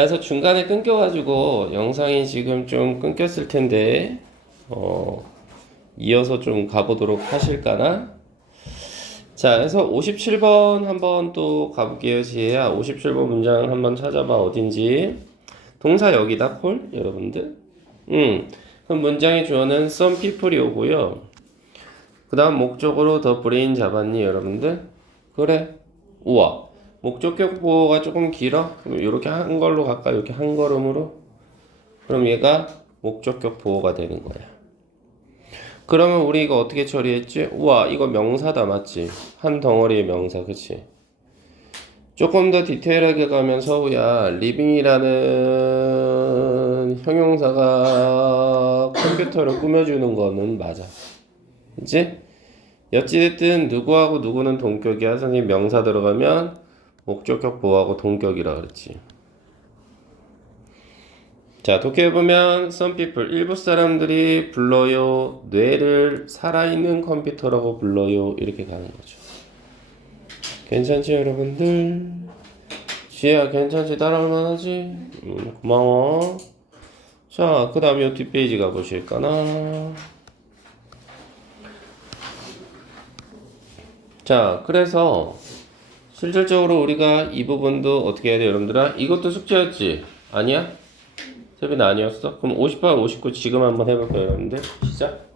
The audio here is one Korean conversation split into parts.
그래서 중간에 끊겨가지고 영상이 지금 좀 끊겼을 텐데 이어서 좀 가보도록 하실까나? 자, 그래서 57번 한번 또 가볼게요. 지혜야, 57번 문장 한번 찾아봐. 어딘지. 동사 여기다 콜 여러분들. 그럼 문장의 주어는 some people이 오고요. 그 다음 목적으로 the brain 잡았니 여러분들? 그래. 우와, 목적격 보호가 조금 길어? 그럼 이렇게 한 걸로 갈까? 이렇게 한 걸음으로? 그럼 얘가 목적격 보호가 되는 거야. 그러면 우리 이거 어떻게 처리했지? 우와, 이거 명사다, 맞지? 한 덩어리의 명사, 그치? 조금 더 디테일하게 가면 서우야, living이라는 형용사가 컴퓨터를 꾸며주는 거는 맞아. 그치? 어찌됐든 누구하고 누구는 동격이야. 선생님 명사 들어가면 목적격 보호하고 동격이라 그랬지. 자, 독해보면 some people, 일부 사람들이 불러요. 뇌를 살아있는 컴퓨터라고 불러요. 이렇게 가는 거죠. 괜찮지 여러분들? 지혜야 괜찮지? 따라올 만하지? 고마워. 자, 그 다음 요 뒷페이지 가보실까나. 자, 그래서 실질적으로 우리가 이 부분도 어떻게 해야 돼 여러분들아? 이것도 숙제였지? 아니야? 세빈 아니었어? 그럼 58, 59 지금 한번 해볼까요 여러분들? 시작.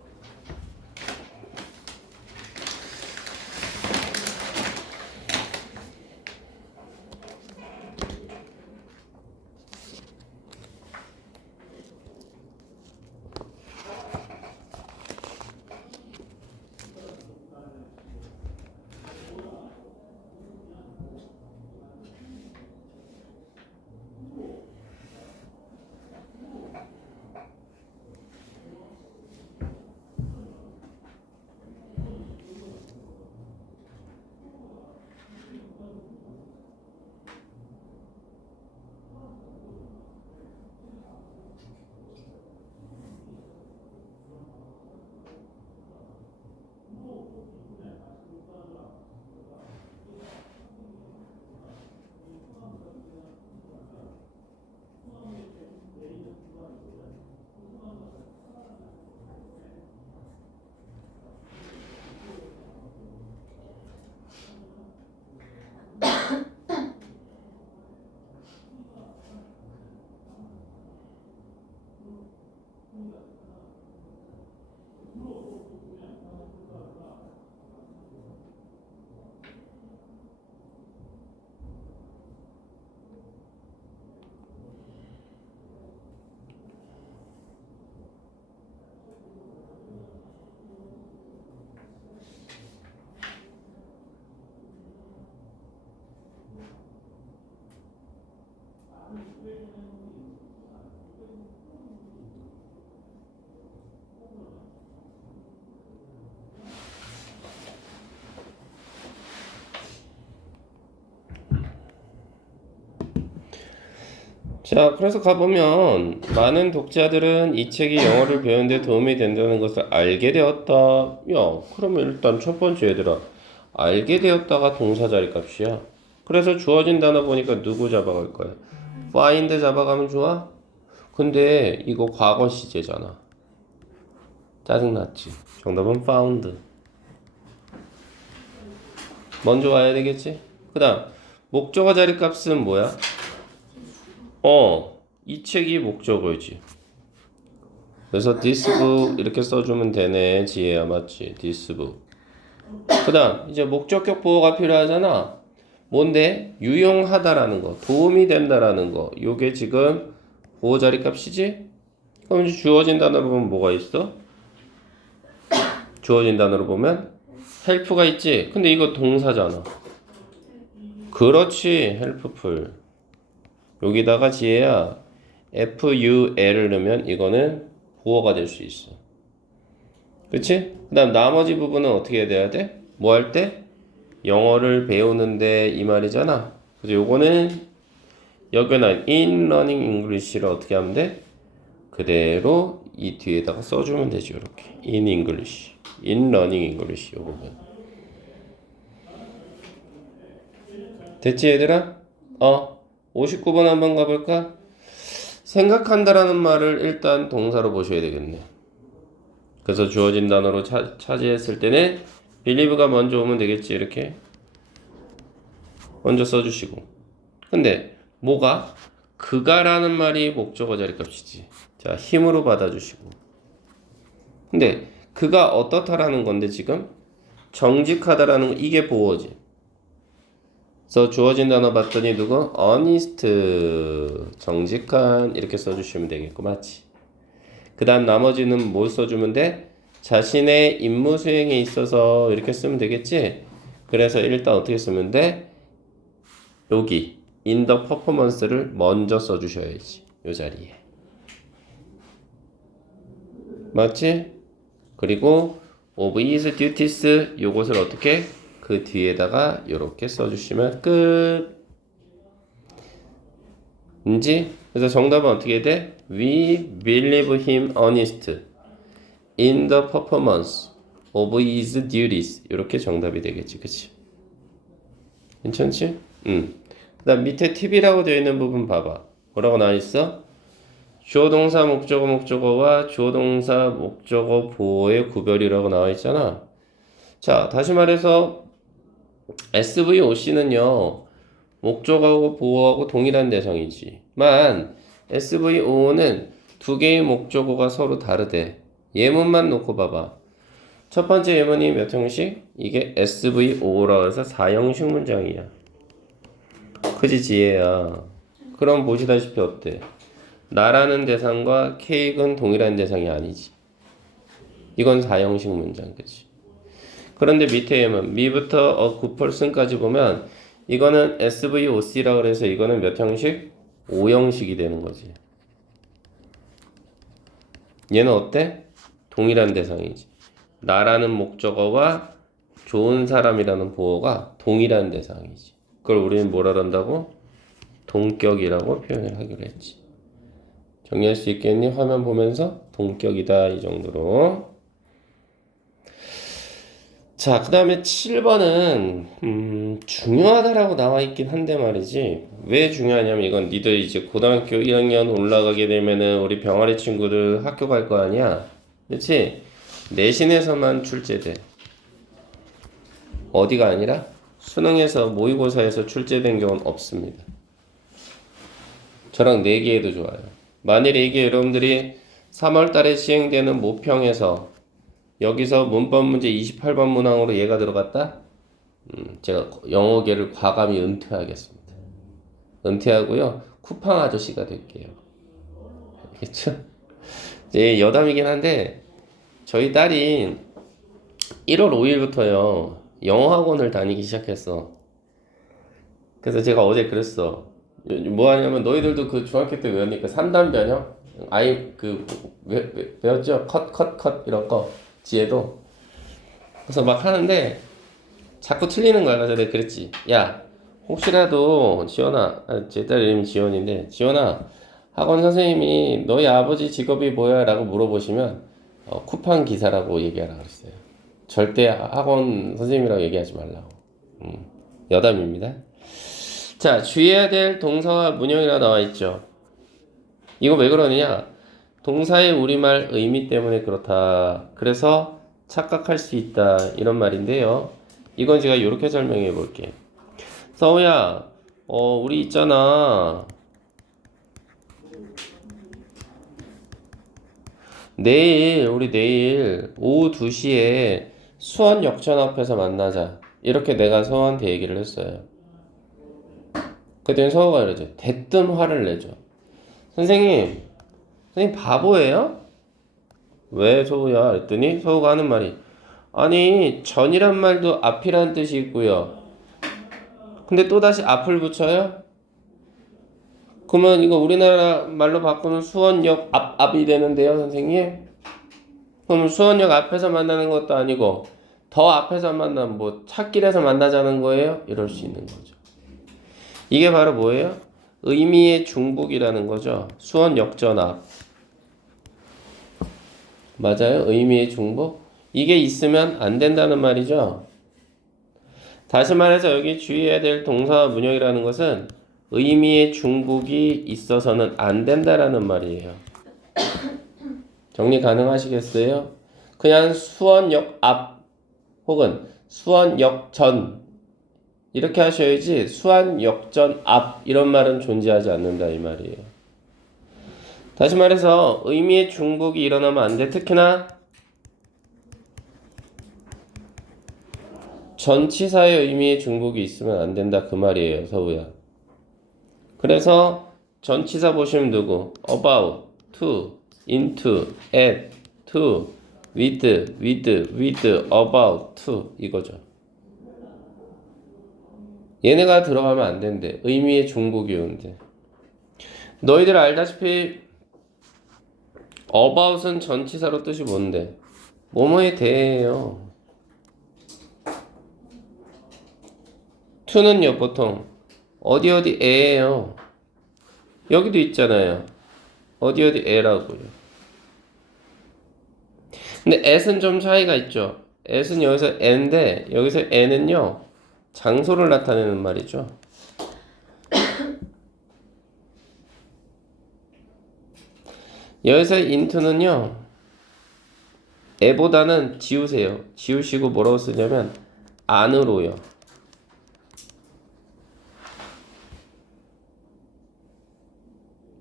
자, 그래서 가보면 많은 독자들은 이 책이 영어를 배우는 데 도움이 된다는 것을 알게 되었다. 야, 그러면 일단 첫 번째 얘들아, 알게 되었다가 동사 자리 값이야. 그래서 주어진 단어 보니까 누구 잡아갈 거야? find 잡아가면 좋아? 근데 이거 과거 시제잖아. 짜증났지? 정답은 found. 먼저 와야 되겠지? 그 다음 목적어 자리 값은 뭐야? 이 책이 목적어지. 그래서 this book 이렇게 써주면 되네. 지혜야, 맞지? this book. 그 다음 이제 목적격 보호가 필요하잖아. 뭔데? 유용하다라는 거, 도움이 된다라는 거. 요게 지금 보호 자리 값이지? 그럼 이제 주어진 단어로 보면 뭐가 있어? 주어진 단어로 보면 help가 있지? 근데 이거 동사잖아. 그렇지, helpful. 여기다가 지혜야 FUL을 넣으면 이거는 보어가 될 수 있어. 그치? 그 다음 나머지 부분은 어떻게 돼야 돼? 뭐 할 때? 영어를 배우는데 이 말이잖아. 그래서 요거는 여기는 in learning English를 어떻게 하면 돼? 그대로 이 뒤에다가 써주면 되지. 이렇게 in English, in learning English 요 부분. 됐지 얘들아? 59번 한번 가볼까? 생각한다라는 말을 일단 동사로 보셔야 되겠네. 그래서 주어진 단어로 차지했을 때는 believe가 먼저 오면 되겠지. 이렇게 먼저 써주시고. 근데 뭐가? 그가라는 말이 목적어 자리 값이지. 자, 힘으로 받아주시고. 근데 그가 어떻다라는 건데 지금 정직하다라는 거 이게 보어지. 그래서 주어진 단어 봤더니 누구? honest 정직한 이렇게 써주시면 되겠고 맞지? 그 다음 나머지는 뭘 써주면 돼? 자신의 임무 수행에 있어서 이렇게 쓰면 되겠지? 그래서 일단 어떻게 쓰면 돼? 여기 in the performance를 먼저 써주셔야지. 이 자리에 맞지? 그리고 of his duties 요것을 어떻게? 그 뒤에다가 이렇게 써주시면 끝. 인지? 그래서 정답은 어떻게 돼? We believe him honest in the performance of his duties. 이렇게 정답이 되겠지, 그치? 괜찮지? 그 다음 밑에 팁이라고 되어 있는 부분 봐봐. 뭐라고 나와 있어? 주어 동사 목적어 목적어와 주어 동사 목적어 보어의 구별이라고 나와 있잖아. 자, 다시 말해서 SVOC는요 목적어하고 보어하고 동일한 대상이지만 SVO는 두 개의 목적어가 서로 다르대. 예문만 놓고 봐봐. 첫 번째 예문이 몇 형식? 이게 SVO라고 해서 4형식 문장이야. 그지 지혜야. 그럼 보시다시피 어때? 나라는 대상과 케이크는 동일한 대상이 아니지. 이건 4형식 문장, 그치? 그런데 밑에 예문, me부터 a good person까지 보면 이거는 SVOC라고 해서 이거는 몇 형식? 5형식이 되는 거지. 얘는 어때? 동일한 대상이지. 나라는 목적어와 좋은 사람이라는 보어가 동일한 대상이지. 그걸 우리는 뭐라 한다고? 동격이라고 표현을 하기로 했지. 정리할 수 있겠니? 화면 보면서 동격이다 이 정도로. 자, 그 다음에 7번은 중요하다라고 나와 있긴 한데 말이지. 왜 중요하냐면 이건 니들 이제 고등학교 1학년 올라가게 되면은 우리 병아리 친구들 학교 갈 거 아니야. 그렇지? 내신에서만 출제돼. 어디가 아니라 수능에서 모의고사에서 출제된 경우는 없습니다. 저랑 내기해도 좋아요. 만일에 이게 여러분들이 3월 달에 시행되는 모평에서 여기서 문법 문제 28번 문항으로 얘가 들어갔다? 제가 영어계를 과감히 은퇴하겠습니다. 은퇴하고요. 쿠팡 아저씨가 될게요. 알겠죠? 이제 여담이긴 한데 저희 딸이 1월 5일부터요. 영어학원을 다니기 시작했어. 그래서 제가 어제 그랬어. 뭐 하냐면 너희들도 그 중학교 때 외웠니? 그 3단 변형? 아이 그 외웠죠? 컷 이런 거 지혜도. 그래서 막 하는데 자꾸 틀리는 거야. 그래서 내가 그랬지. 야 혹시라도 지원아, 제 딸 이름이 지원인데 지원아 학원 선생님이 너희 아버지 직업이 뭐야? 라고 물어보시면 쿠팡 기사라고 얘기하라 그랬어요. 절대 학원 선생님이라고 얘기하지 말라고. 여담입니다. 자, 주의해야 될 동사와 문형이라 나와 있죠. 이거 왜 그러느냐? 동사의 우리말 의미 때문에 그렇다. 그래서 착각할 수 있다. 이런 말인데요. 이건 제가 이렇게 설명해 볼게. 서우야, 우리 있잖아. 우리 내일 오후 2시에 수원역전 앞에서 만나자. 이렇게 내가 서우한테 얘기를 했어요. 그랬더니 서우가 이러죠. 대뜸 화를 내죠. 선생님 바보예요? 왜 서우야? 그랬더니 서우가 하는 말이 아니 전이란 말도 앞이란 뜻이 있고요. 근데 또다시 앞을 붙여요? 그러면 이거 우리나라 말로 바꾸면 수원역 앞이 되는데요, 선생님? 그럼 수원역 앞에서 만나는 것도 아니고 더 앞에서 만나면 뭐 찾길에서 만나자는 거예요? 이럴 수 있는 거죠. 이게 바로 뭐예요? 의미의 중복이라는 거죠. 수원역전 앞. 맞아요? 의미의 중복? 이게 있으면 안 된다는 말이죠. 다시 말해서 여기 주의해야 될 동사와 문형이라는 것은 의미의 중복이 있어서는 안 된다라는 말이에요. 정리 가능하시겠어요? 그냥 수원역 앞 혹은 수원역 전 이렇게 하셔야지 수원역 전 앞 이런 말은 존재하지 않는다 이 말이에요. 다시 말해서 의미의 중복이 일어나면 안 돼. 특히나 전치사의 의미의 중복이 있으면 안 된다 그 말이에요, 서우야. 그래서 전치사 보시면 누구? about, to, into, at, to, with, about, to 이거죠. 얘네가 들어가면 안 된대. 의미의 중복이 오는데. 너희들 알다시피 about은 전치사로 뜻이 뭔데? 뭐뭐에 대해요. to는요 보통 어디에요. 여기도 있잖아요. 어디에라고요. 근데 at은 좀 차이가 있죠. at은 여기서 n인데 여기서 n은요 장소를 나타내는 말이죠. 여기서 into는요 에보다는 지우세요. 지우시고 뭐라고 쓰냐면 안으로요.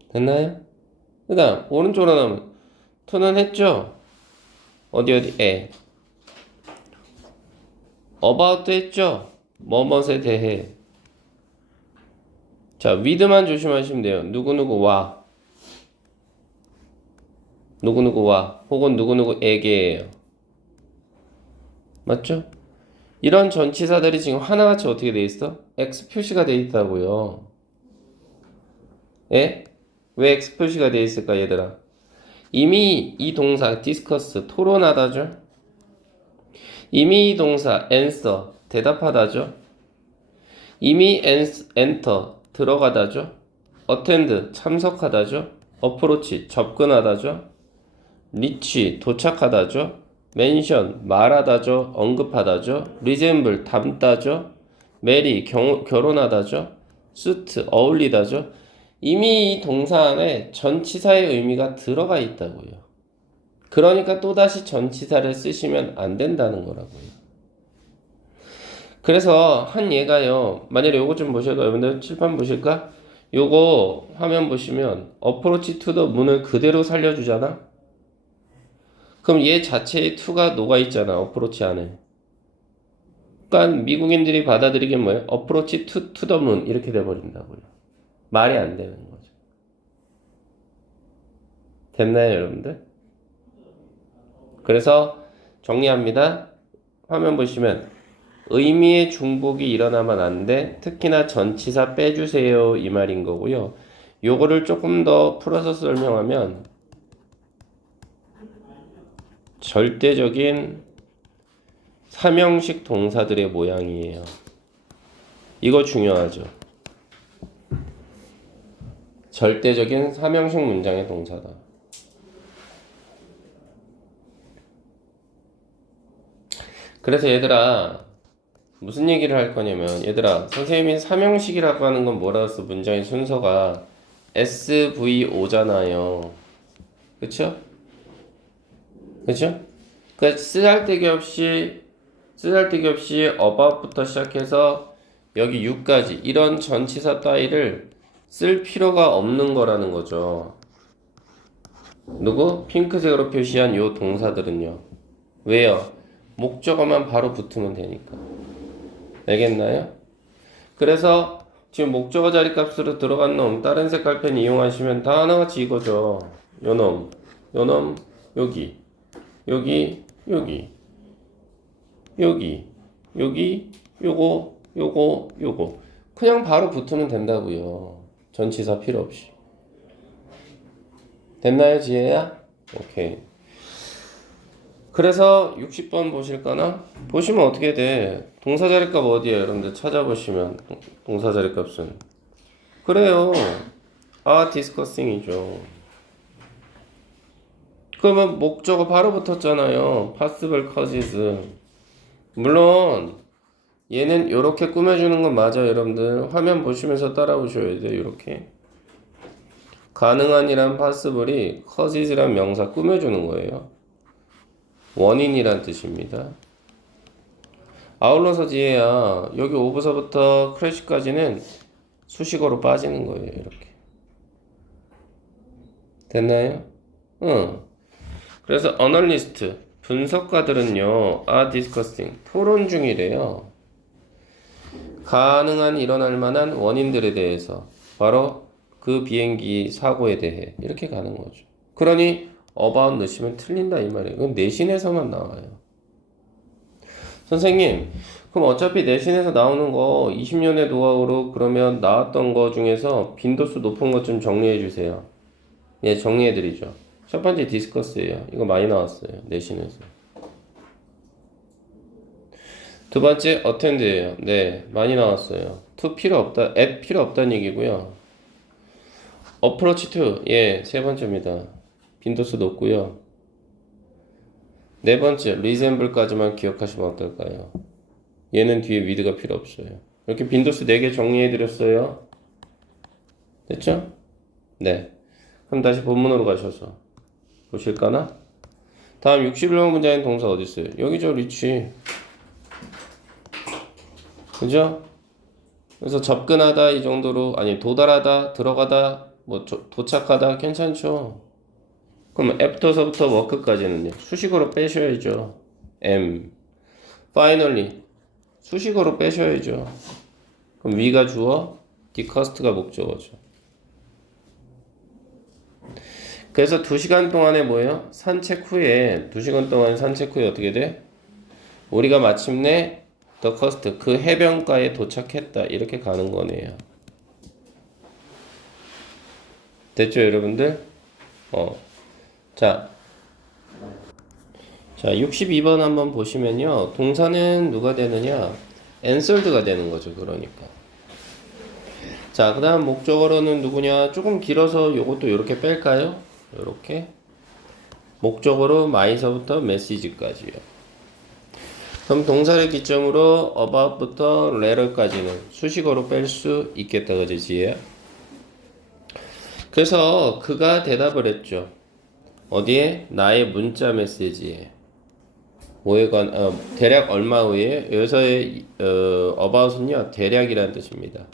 됐나요? 그 다음 오른쪽으로 나오면 to는 했죠? 어디에 about 했죠? 뭐뭇에 대해. 자 with만 조심하시면 돼요. 누구누구와 누구누구와 혹은 누구누구에게예요. 맞죠? 이런 전치사들이 지금 하나같이 어떻게 돼 있어? X 표시가 돼 있다고요. 예? 왜 X 표시가 돼 있을까 얘들아? 이미 이 동사 discuss 토론하다죠. 이미 이 동사 answer 대답하다죠. 이미 enter 들어가다죠. attend 참석하다죠. approach 접근하다죠. reach 도착하다죠. mention 말하다죠. 언급하다죠. resemble 닮다죠. marry 결혼하다죠. suit 어울리다죠. 이미 이 동사 안에 전치사의 의미가 들어가 있다고요. 그러니까 또다시 전치사를 쓰시면 안 된다는 거라고요. 그래서 한 예가요. 만약에 요거 좀 보실까요? 여러분들 칠판 보실까? 요거 화면 보시면 approach to the 문을 그대로 살려주잖아? 그럼 얘 자체에 to가 녹아있잖아. approach 안에. 그러니까 미국인들이 받아들이기엔 뭐예요? approach to the moon 이렇게 돼버린다고요. 말이 안 되는 거죠. 됐나요 여러분들? 그래서 정리합니다. 화면 보시면 의미의 중복이 일어나면 안 돼. 특히나 전치사 빼주세요 이 말인 거고요. 요거를 조금 더 풀어서 설명하면 절대적인 삼형식 동사들의 모양이에요. 이거 중요하죠. 절대적인 삼형식 문장의 동사다. 그래서 얘들아 무슨 얘기를 할 거냐면 얘들아 선생님이 삼형식이라고 하는 건 뭐라고 써? 문장의 순서가 SVO잖아요. 그쵸? 그쵸? 그러니까 쓰잘데기 없이 about부터 시작해서 여기 you까지 이런 전치사 따위를 쓸 필요가 없는 거라는 거죠. 누구? 핑크색으로 표시한 요 동사들은요. 왜요? 목적어만 바로 붙으면 되니까. 알겠나요? 그래서 지금 목적어 자리 값으로 들어간 놈 다른 색깔 펜 이용하시면 다 하나같이 이거죠. 요놈 여기 요거 그냥 바로 붙으면 된다고요. 전치사 필요 없이. 됐나요 지혜야? 오케이. 그래서 60번 보실까나? 보시면 어떻게 돼? 동사 자리값 어디에요? 여러분들 찾아보시면 동사 자리값은 그래요. discussing이죠. 그러면 목적어 바로 붙었잖아요. possible causes. 물론 얘는 이렇게 꾸며주는 건 맞아요, 여러분들. 화면 보시면서 따라오셔야 돼요, 이렇게. 가능한이란 possible이 causes란 명사 꾸며주는 거예요. 원인이란 뜻입니다. 아울러서 지혜야, 여기 오부서부터 크래시까지는 수식어로 빠지는 거예요, 이렇게. 됐나요? 응. 그래서 어널리스트, 분석가들은요, are discussing, 토론 중이래요. 가능한 일어날 만한 원인들에 대해서, 바로 그 비행기 사고에 대해 이렇게 가는 거죠. 그러니 about 넣으시면 틀린다 이 말이에요. 그건 내신에서만 나와요. 선생님, 그럼 어차피 내신에서 나오는 거 20년의 노하우로 그러면 나왔던 거 중에서 빈도수 높은 것 좀 정리해 주세요. 예, 정리해 드리죠. 첫 번째 디스커스예요. 이거 많이 나왔어요. 내신에서. 두 번째 attend예요. 네, 많이 나왔어요. to 필요 없다, at 필요 없다는 얘기고요. approach to, 예, 세 번째입니다. 빈도수 높고요. 네 번째 resemble까지만 기억하시면 어떨까요? 얘는 뒤에 with가 필요 없어요. 이렇게 빈도수 4개 정리해 드렸어요. 됐죠? 네. 그럼 다시 본문으로 가셔서 보실까나? 다음 61번 문장인 동사 어디 있어요? 여기죠, 리치. 그죠? 그래서 접근하다 이 정도로, 아니 도달하다, 들어가다, 뭐 도착하다 괜찮죠? 그럼 after서부터 work까지는요, 수식어로 빼셔야죠. am. finally, 수식어로 빼셔야죠. 그럼 we가 주어, discussed가 목적어죠. 그래서 2시간 동안에 뭐예요? 산책 후에, 2시간 동안 산책 후에 어떻게 돼? 우리가 마침내 the coast, 그 해변가에 도착했다. 이렇게 가는 거네요. 됐죠, 여러분들? 자, 62번 한번 보시면요. 동사는 누가 되느냐? answered가 되는 거죠, 그러니까. 자, 그 다음 목적어로는 누구냐? 조금 길어서 요것도 이렇게 뺄까요? 이렇게. 목적어로 my서부터 message까지요. 그럼 동사를 기점으로 about부터 letter까지는 수식어로 뺄 수 있겠다, 그지? 그래서 그가 대답을 했죠. 어디에? 나의 문자 메시지에. 대략 얼마 후에? 여기서의 about은요, 대략이라는 뜻입니다.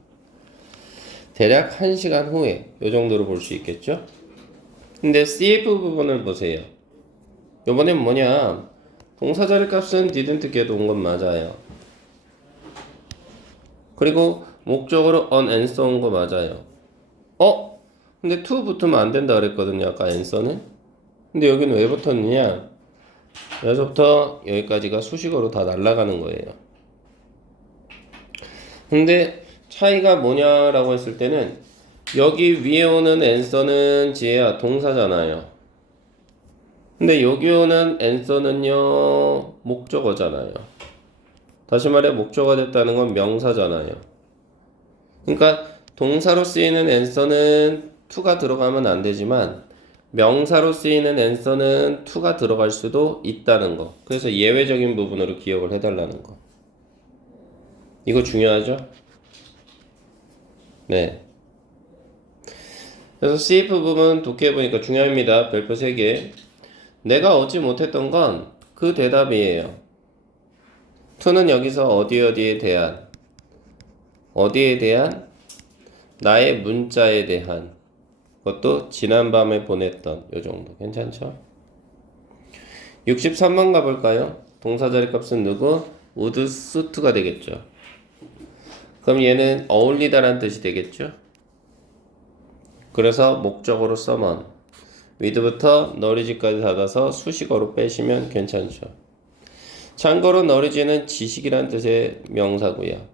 대략 1시간 후에 이 정도로 볼 수 있겠죠? 근데 CF 부분을 보세요. 요번엔 뭐냐? 동사 자리 값은 didn't get 온 건 맞아요. 그리고 목적으로 on answer 온 거 맞아요. 근데 to 붙으면 안 된다 그랬거든요, 아까 answer는. 근데 여기는 왜 붙었느냐? 여기서부터 여기까지가 수식어로 다 날아가는 거예요. 근데 차이가 뭐냐라고 했을 때는, 여기 위에 오는 answer는 지혜야 동사잖아요. 근데 여기 오는 answer는요 목적어잖아요. 다시 말해 목적어가 됐다는 건 명사잖아요. 그러니까 동사로 쓰이는 answer는 to가 들어가면 안 되지만 명사로 쓰이는 answer는 to가 들어갈 수도 있다는 거. 그래서 예외적인 부분으로 기억을 해달라는 거. 이거 중요하죠? 네. 그래서 CF 부분 독해보니까 중요합니다. 별표 3개. 내가 얻지 못했던 건 그 대답이에요. to는 여기서 어디에 대한, 어디에 대한? 나의 문자에 대한. 그것도 지난밤에 보냈던 요 정도. 괜찮죠? 63번 가볼까요? 동사 자리 값은 누구? would suit가 되겠죠. 그럼 얘는 어울리다라는 뜻이 되겠죠? 그래서 목적어로 summon, with부터 knowledge까지 닫아서 수식어로 빼시면 괜찮죠. 참고로 knowledge는 지식이란 뜻의 명사고요.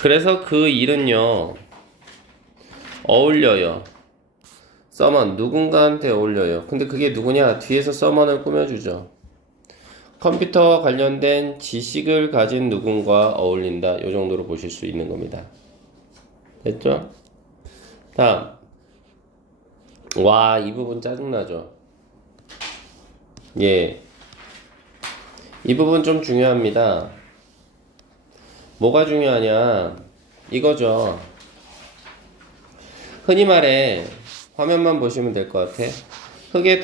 그래서 그 일은요, 어울려요. summon, 누군가한테 어울려요. 근데 그게 누구냐? 뒤에서 summon을 꾸며주죠. 컴퓨터와 관련된 지식을 가진 누군가와 어울린다. 이 정도로 보실 수 있는 겁니다. 됐죠? 다음. 와, 이 부분 짜증나죠? 예. 이 부분 좀 중요합니다. 뭐가 중요하냐 이거죠. 흔히 말해 화면만 보시면 될 것 같아. 크게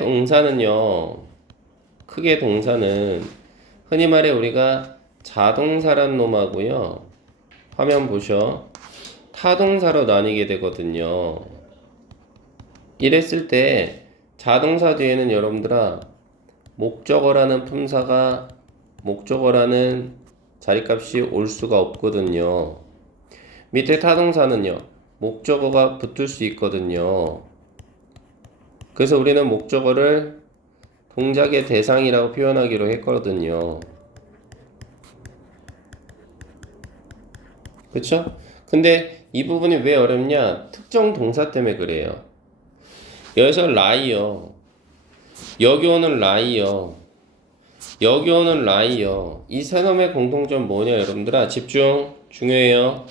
동사는 흔히 말해 우리가 자동사란 놈하고요. 화면 보셔. 타동사로 나뉘게 되거든요. 이랬을 때 자동사 뒤에는 여러분들아 목적어라는 품사가 목적어라는 자리값이 올 수가 없거든요. 밑에 타동사는요. 목적어가 붙을 수 있거든요. 그래서 우리는 목적어를 동작의 대상이라고 표현하기로 했거든요. 그쵸? 근데 이 부분이 왜 어렵냐? 특정 동사 때문에 그래요. 여기서 라이어, 여기 오는 라이어, 여기 오는 라이어. 이 세 놈의 공통점 뭐냐 여러분들아? 집중, 중요해요.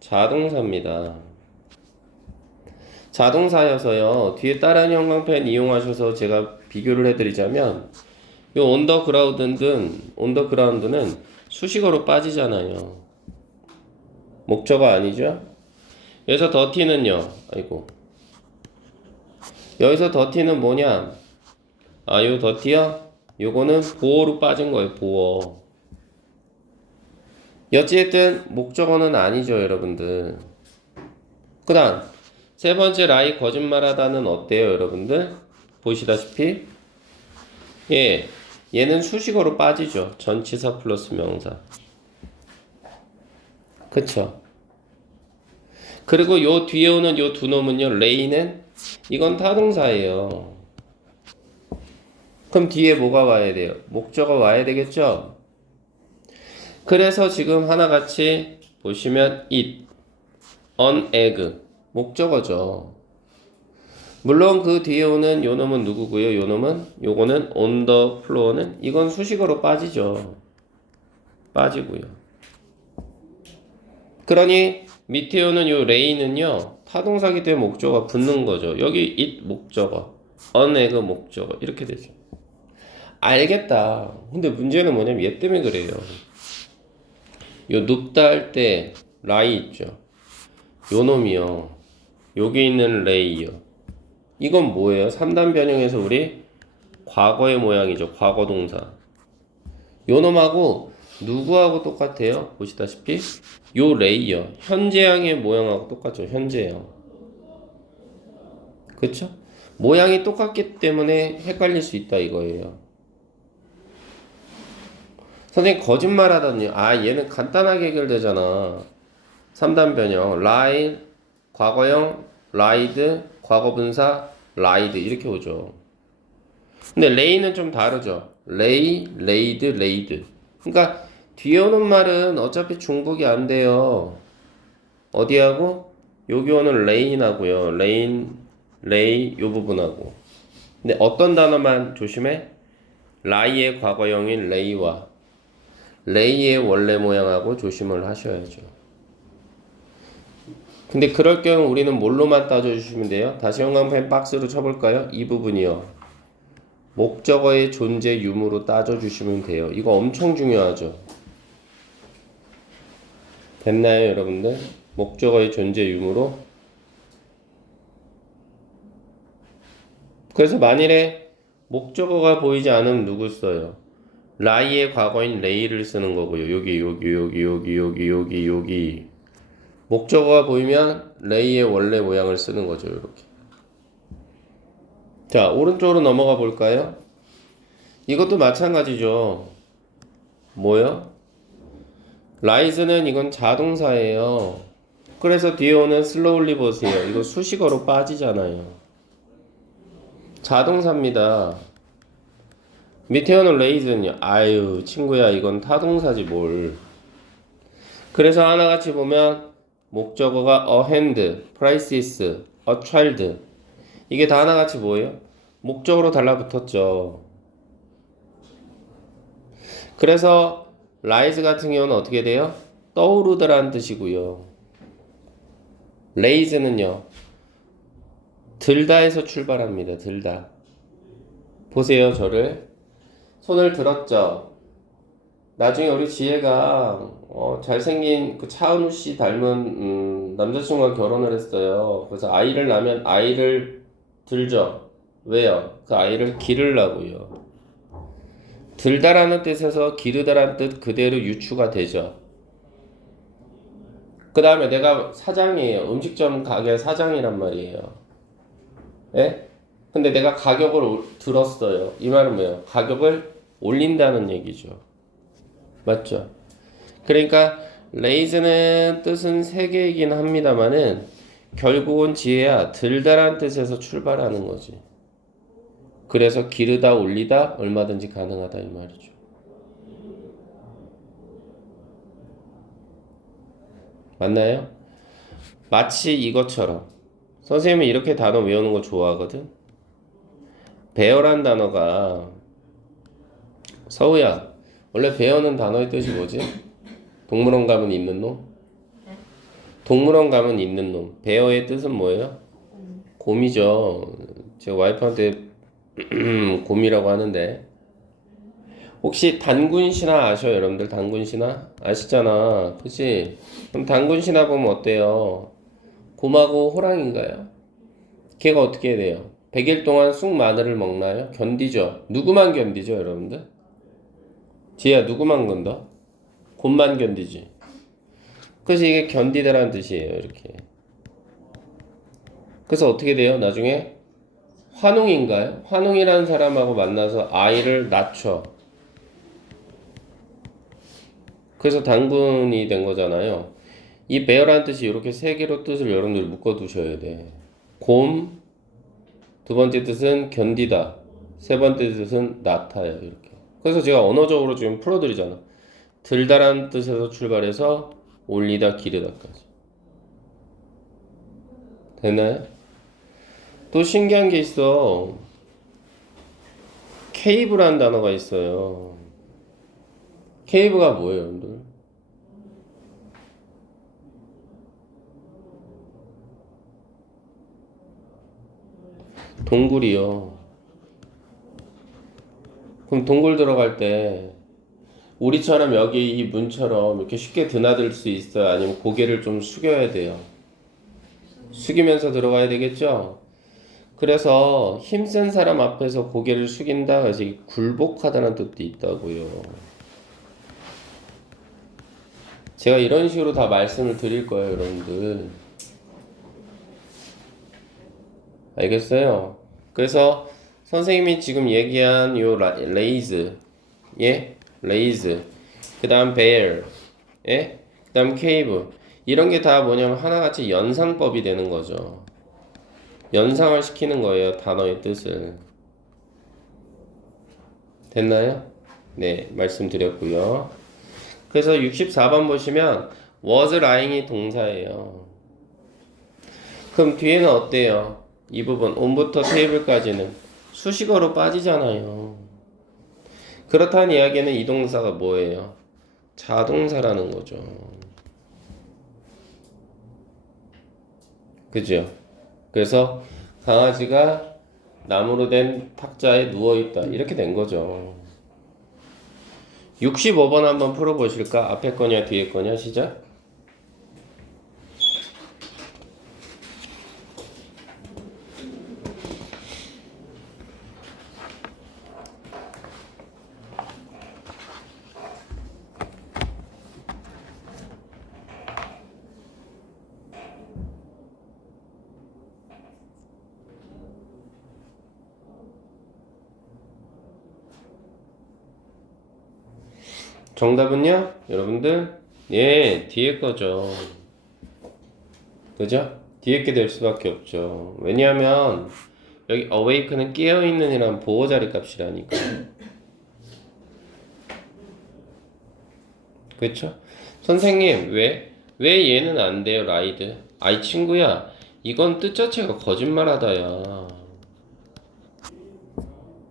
자동사입니다. 자동사여서요. 뒤에 다른 형광펜 이용하셔서 제가 비교를 해드리자면 이 언더그라운드는 수식어로 빠지잖아요. 목적어 아니죠? 여기서 더티는요. 아이고. 여기서 더티는 뭐냐? 요 더티요? 요거는 보어로 빠진 거예요. 보어. 어찌됐든 목적어는 아니죠, 여러분들. 그 다음 세 번째 라이 거짓말하다는 어때요, 여러분들? 보시다시피 얘는 수식어로 빠지죠. 전치사 플러스 명사. 그쵸? 그리고 요 뒤에 오는 요 두 놈은요, 레이는 이건 타동사예요. 그럼 뒤에 뭐가 와야 돼요? 목적어 와야 되겠죠? 그래서 지금 하나같이 보시면 it, an egg 목적어죠. 물론 그 뒤에 오는 요 놈은 누구고요? 요거는 on the floor는 이건 수식어로 빠지죠. 빠지고요. 그러니 밑에 오는 요 레이는요 타동사기 때문에 목적어가 붙는 거죠. 여기 it 목적어, an egg 목적어 이렇게 되죠. 알겠다. 근데 문제는 뭐냐면 얘 때문에 그래요. 요 눕다 할 때 라이 있죠. 요 놈이요. 여기 있는 레이요. 이건 뭐예요? 3단 변형에서 우리 과거의 모양이죠. 과거 동사. 요 놈하고 누구하고 똑같아요? 보시다시피 요 레이요. 현재형의 모양하고 똑같죠. 현재형. 그쵸? 모양이 똑같기 때문에 헷갈릴 수 있다 이거예요. 선생님 거짓말 하다니 얘는 간단하게 해결되잖아. 3단 변형 라이 과거형 라이드 과거분사 라이드 이렇게 오죠. 근데 레이는 좀 다르죠. 레이 레이드 레이드. 그러니까 뒤에 오는 말은 어차피 중복이 안 돼요. 어디하고? 여기 오는 레인하고요. 레이 요 부분하고. 근데 어떤 단어만 조심해? 라이의 과거형인 레이와 레이의 원래 모양하고 조심을 하셔야죠. 근데 그럴 경우 우리는 뭘로만 따져주시면 돼요? 다시 형광펜 박스로 쳐볼까요? 이 부분이요. 목적어의 존재 유무로 따져주시면 돼요. 이거 엄청 중요하죠. 됐나요, 여러분들? 목적어의 존재 유무로. 그래서 만일에 목적어가 보이지 않으면 누구 써요? 라이의 과거인 레이를 쓰는 거고요. 여기. 목적어가 보이면 레이의 원래 모양을 쓰는 거죠. 이렇게. 자, 오른쪽으로 넘어가 볼까요? 이것도 마찬가지죠. 뭐요? 라이즈는 이건 자동사예요. 그래서 뒤에 오는 slowly 보세요. 이거 수식어로 빠지잖아요. 자동사입니다. 밑에 오는 레이즈는요. 아유 친구야 이건 타동사지 뭘. 그래서 하나같이 보면 목적어가 a hand, prices, a child 이게 다 하나같이 뭐예요? 목적어로 달라붙었죠. 그래서 rise 같은 경우는 어떻게 돼요? 떠오르다라는 뜻이고요. raise는요. 들다에서 출발합니다. 들다. 보세요 저를. 손을 들었죠. 나중에 우리 지혜가 잘생긴 그 차은우 씨 닮은 남자친구가 결혼을 했어요. 그래서 아이를 낳으면 아이를 들죠. 왜요? 그 아이를 기르려고요. 들다라는 뜻에서 기르다라는 뜻 그대로 유추가 되죠. 그 다음에 내가 사장이에요. 음식점 가게 사장이란 말이에요. 예? 근데 내가 가격을 들었어요. 이 말은 뭐예요? 가격을 올린다는 얘기죠. 맞죠? 그러니까 레이즈는 뜻은 세 개이긴 합니다만은 결국은 지혜야 들다란 뜻에서 출발하는 거지. 그래서 기르다 올리다 얼마든지 가능하다 이 말이죠. 맞나요? 마치 이것처럼 선생님은 이렇게 단어 외우는 거 좋아하거든. 배어란 단어가 서우야 원래 배어는 단어의 뜻이 뭐지? 동물원 가면 있는 놈? 동물원 가면 있는 놈. 배어의 뜻은 뭐예요? 곰이죠. 제가 와이프한테 곰이라고 하는데 혹시 단군신화 아셔요? 여러분들 단군신화? 아시잖아. 그치? 그럼 단군신화 보면 어때요? 곰하고 호랑인가요? 걔가 어떻게 돼요? 100일 동안 쑥 마늘을 먹나요? 견디죠? 누구만 견디죠 여러분들? 지혜야 누구만 건다? 곰만 견디지. 그래서 이게 견디다라는 뜻이에요 이렇게. 그래서 어떻게 돼요? 나중에 환웅인가요? 환웅이라는 사람하고 만나서 아이를 낳죠. 그래서 단군이 된 거잖아요. 이 bear라는 뜻이 이렇게 세 개로 뜻을 여러분들 묶어 두셔야 돼. 곰, 두 번째 뜻은 견디다, 세 번째 뜻은 낳다요. 이렇게. 그래서 제가 언어적으로 지금 풀어드리잖아. 들다라는 뜻에서 출발해서 올리다, 기르다까지. 되나요? 또 신기한 게 있어. 케이브라는 단어가 있어요. 케이브가 뭐예요, 여러분들? 동굴이요. 그럼 동굴 들어갈 때 우리처럼 여기 이 문처럼 이렇게 쉽게 드나들 수 있어요? 아니면 고개를 좀 숙여야 돼요? 숙이면서 들어가야 되겠죠? 그래서 힘센 사람 앞에서 고개를 숙인다. 그래서 굴복하다는 뜻도 있다고요. 제가 이런 식으로 다 말씀을 드릴 거예요, 여러분들. 알겠어요? 그래서 선생님이 지금 얘기한 요 레이즈, 예? 레이즈, 그 다음 베일, 예? 그 다음 케이브. 이런 게 다 뭐냐면 하나같이 연상법이 되는 거죠. 연상을 시키는 거예요, 단어의 뜻을. 됐나요? 네, 말씀드렸고요. 그래서 64번 보시면 was lying이 동사예요. 그럼 뒤에는 어때요? 이 부분 on부터 테이블까지는 수식어로 빠지잖아요. 그렇다는 이야기는 이 동사가 뭐예요? 자동사라는 거죠. 그죠? 그래서 강아지가 나무로 된 탁자에 누워있다. 이렇게 된 거죠. 65번 한번 풀어보실까? 앞에 거냐 뒤에 거냐 시작. 정답은요? 여러분들 예 뒤에 거죠. 그죠? 뒤에 게 될 수밖에 없죠. 왜냐하면 여기 awake는 깨어있는 이란 보호자리 값이라니까. 그렇죠? 선생님 왜 얘는 안 돼요 라이드? 아이 친구야 이건 뜻 자체가 거짓말하다야.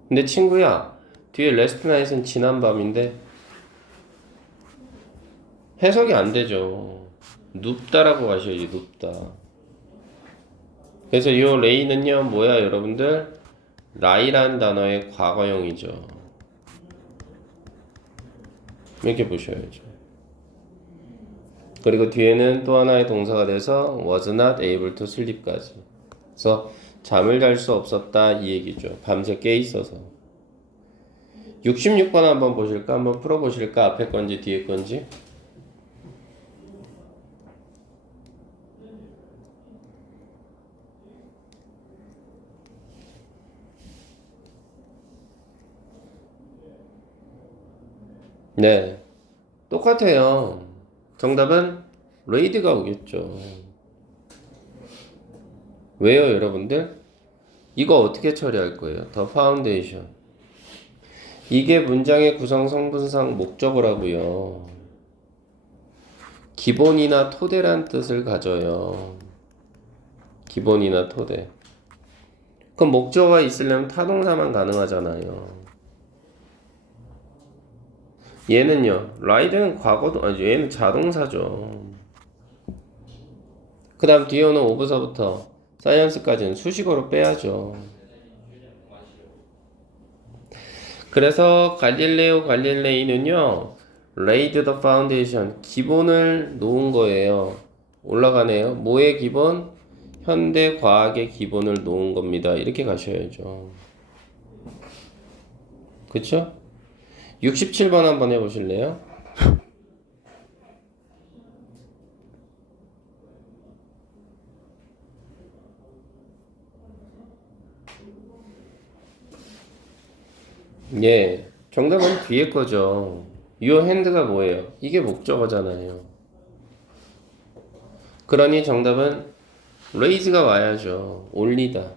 근데 친구야 뒤에 레스트 나잇은 지난 밤인데 해석이 안 되죠. 눕다라고 하셔야지 눕다. 그래서 이 레이는요 뭐야 여러분들? 라이란 단어의 과거형이죠. 이렇게 보셔야죠. 그리고 뒤에는 또 하나의 동사가 돼서 was not able to sleep까지. 그래서 잠을 잘 수 없었다 이 얘기죠. 밤새 깨 있어서. 66번 한번 보실까? 한번 풀어보실까? 앞에 건지 뒤에 건지. 네, 똑같아요. 정답은 레이드가 오겠죠. 왜요, 여러분들? 이거 어떻게 처리할 거예요? The foundation. 이게 문장의 구성 성분상 목적어라고요. 기본이나 토대란 뜻을 가져요. 기본이나 토대. 그럼 목적어가 있으려면 타동사만 가능하잖아요. 얘는요, 라이드는 과거도, 아니, 얘는 자동사죠. 그 다음 뒤에 오는 오브서부터 사이언스까지는 수식어로 빼야죠. 그래서 갈릴레오 갈릴레이는요, laid the foundation, 기본을 놓은 거예요. 올라가네요. 뭐의 기본? 현대 과학의 기본을 놓은 겁니다. 이렇게 가셔야죠. 그쵸? 67번 한번 해보실래요? 예, 정답은 뒤에 거죠. your hand가 뭐예요? 이게 목적어잖아요. 그러니 정답은 raise가 와야죠. 올리다.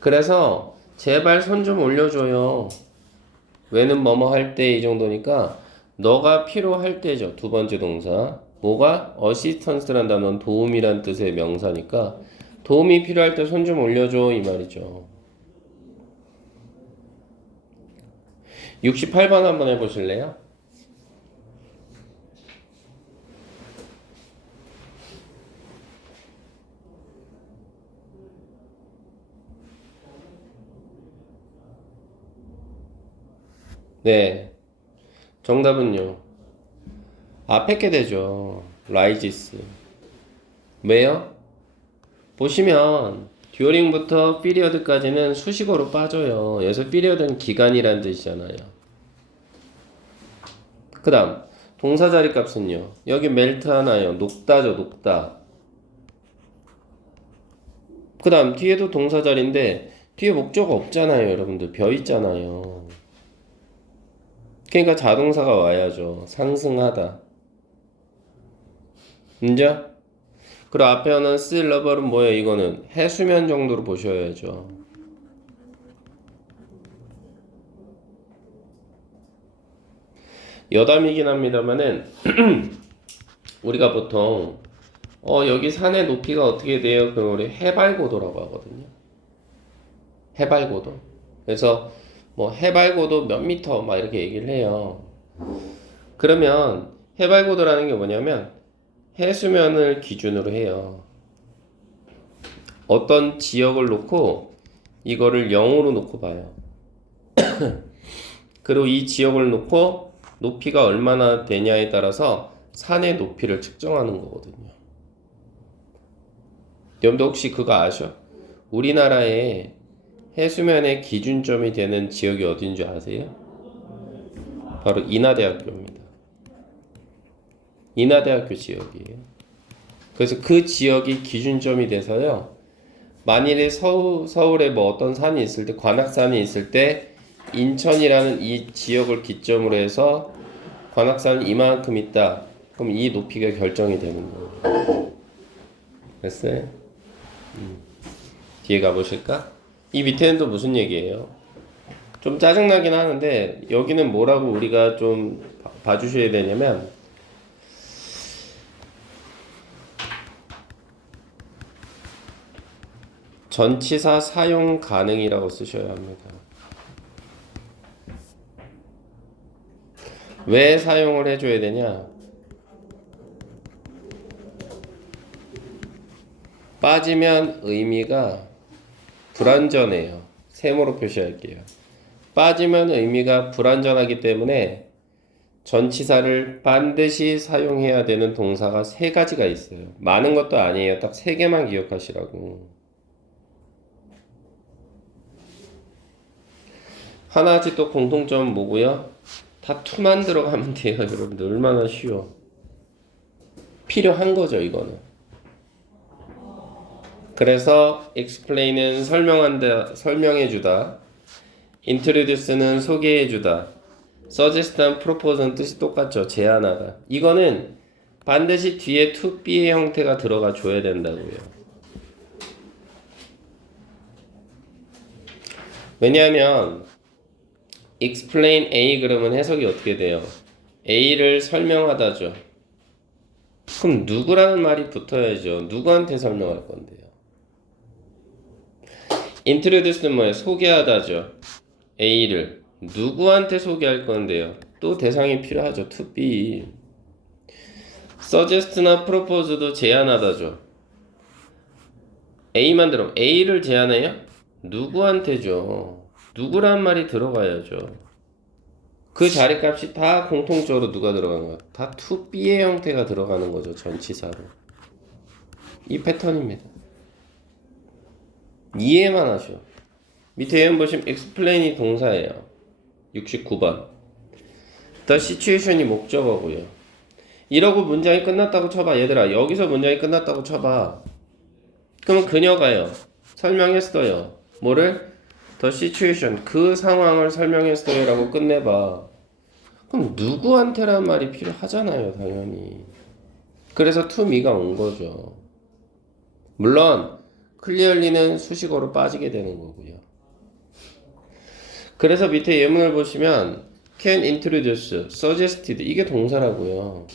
그래서 제발 손 좀 올려줘요. 왜는 뭐뭐 할 때 이 정도니까 너가 필요할 때죠. 두 번째 동사. 뭐가? 어시스턴스란 단어는 도움이란 뜻의 명사니까 도움이 필요할 때 손 좀 올려줘 이 말이죠. 68번 한번 해보실래요? 네, 정답은요. 앞에 게 되죠. 라이지스. 왜요? 보시면 듀어링부터 피리어드까지는 수식어로 빠져요. 여기서 피리어드는 기간이란 뜻이잖아요. 그 다음 동사 자리 값은요. 여기 멜트 하나요. 녹다죠. 녹다. 그 다음 뒤에도 동사 자리인데 뒤에 목적어 없잖아요. 여러분들 벼 있잖아요. 그러니까 자동사가 와야죠. 상승하다. 인정? 그리고 앞에 오는 쓰러버는 뭐예요? 이거는 해수면 정도로 보셔야죠. 여담이긴 합니다만은 우리가 보통 여기 산의 높이가 어떻게 돼요? 그럼 우리 해발고도라고 하거든요. 해발고도. 그래서 뭐 해발고도 몇 미터 막 이렇게 얘기를 해요. 그러면 해발고도라는 게 뭐냐면 해수면을 기준으로 해요. 어떤 지역을 놓고 이거를 0으로 놓고 봐요. 그리고 이 지역을 놓고 높이가 얼마나 되냐에 따라서 산의 높이를 측정하는 거거든요. 여러분들 혹시 그거 아셔? 우리나라의 해수면의 기준점이 되는 지역이 어딘지 아세요? 바로 인하대학교입니다. 인하대학교 지역이에요. 그래서 그 지역이 기준점이 돼서요. 만일에 서울에 뭐 어떤 산이 있을 때, 관악산이 있을 때 인천이라는 이 지역을 기점으로 해서 관악산 이만큼 있다. 그럼 이 높이가 결정이 되는 거예요. 됐어요? 뒤에 가보실까? 이 밑에는 또 무슨 얘기예요? 좀 짜증나긴 하는데 여기는 뭐라고 우리가 좀 봐주셔야 되냐면 전치사 사용 가능이라고 쓰셔야 합니다. 왜 사용을 해줘야 되냐? 빠지면 의미가 불완전해요. 세모로 표시할게요. 빠지면 의미가 불완전하기 때문에 전치사를 반드시 사용해야 되는 동사가 세 가지가 있어요. 많은 것도 아니에요. 딱 세 개만 기억하시라고. 하나지 또 공통점은 뭐고요? 다 to만 들어가면 돼요. 여러분들 얼마나 쉬워. 필요한 거죠, 이거는. 그래서 explain은 설명한다, 설명해주다. introduce는 소개해주다. suggest랑 propose는 뜻이 똑같죠. 제안하다. 이거는 반드시 뒤에 to be의 형태가 들어가 줘야 된다고요. 왜냐하면 explain A 그러면 해석이 어떻게 돼요? A를 설명하다죠. 그럼 누구라는 말이 붙어야죠. 누구한테 설명할 건데요? introduce는 뭐예요? 소개하다죠. A를 누구한테 소개할 건데요? 또 대상이 필요하죠. to be. suggest나 propose도 제안하다죠. A만 들어오면 A를 제안해요? 누구한테죠? 누구란 말이 들어가야죠. 그 자리값이 다 공통적으로 누가 들어가는 거야? 다 to be의 형태가 들어가는 거죠. 전치사로. 이 패턴입니다. 이해만 하셔. 밑에 예문 보시면 explain이 동사예요. 69번. The situation이 목적어고요. 이러고 문장이 끝났다고 쳐봐. 얘들아 여기서 문장이 끝났다고 쳐봐. 그러면 그녀가요. 설명했어요. 뭐를? The situation. 그 상황을 설명했어요 라고 끝내봐. 그럼 누구한테란 말이 필요하잖아요. 당연히. 그래서 to me가 온 거죠. 물론 clearly는 수식어로 빠지게 되는 거고요. 그래서 밑에 예문을 보시면 can introduce, suggested 이게 동사라고요.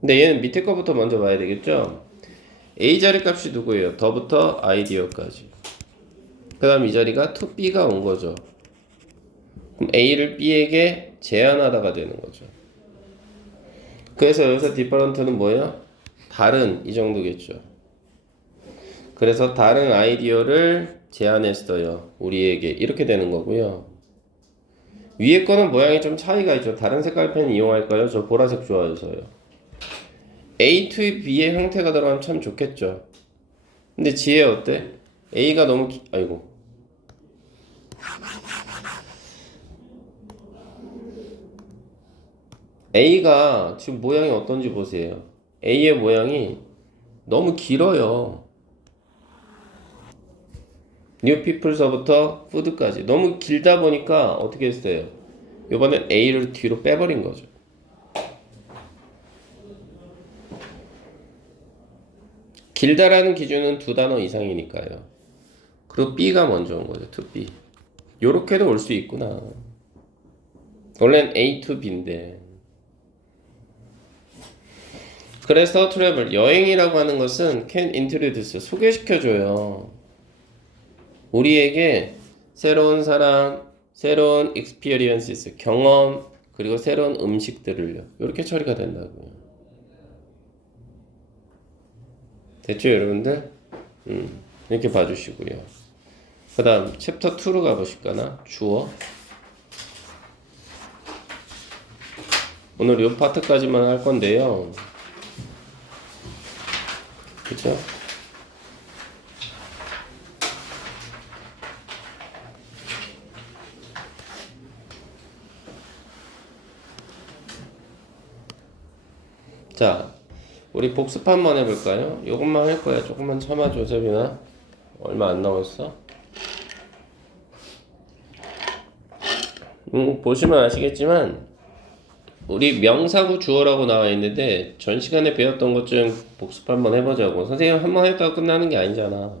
근데 얘는 밑에 거부터 먼저 봐야 되겠죠? A 자리 값이 누구예요? 더부터 아이디어까지. 그 다음 이 자리가 to B가 온 거죠. 그럼 A를 B에게 제안하다가 되는 거죠. 그래서 여기서 different는 뭐예요? 다른 이 정도겠죠. 그래서 다른 아이디어를 제안했어요. 우리에게 이렇게 되는 거고요. 위에 거는 모양이 좀 차이가 있죠. 다른 색깔 펜 이용할까요? 저 보라색 좋아해서요. A to B의 형태가 들어가면 참 좋겠죠. 근데 지혜 어때? A가 너무 아이고. A가 지금 모양이 어떤지 보세요. A의 모양이 너무 길어요. New People서부터 Food까지 너무 길다 보니까 어떻게 했어요? 이번엔 A를 뒤로 빼버린 거죠. 길다라는 기준은 두 단어 이상이니까요. 그리고 B가 먼저 온 거죠. to B. 요렇게도 올 수 있구나. 원래는 A to B인데. 그래서 travel, 여행이라고 하는 것은 can introduce, 소개시켜줘요. 우리에게 새로운 사람, 새로운 experiences, 경험, 그리고 새로운 음식들을요. 이렇게 처리가 된다고요. 됐죠, 여러분들? 이렇게 봐주시고요. 그 다음 챕터 2로 가보실까나? 주어. 오늘 이 파트까지만 할 건데요. 그쵸? 자, 우리 복습 한번 해볼까요? 요것만 할 거야. 조금만 참아줘, 세빈아. 얼마 안 남았어? 보시면 아시겠지만 우리 명사구 주어라고 나와 있는데 전 시간에 배웠던 것 좀 복습 한번 해보자고. 선생님 한번 했다고 끝나는 게 아니잖아.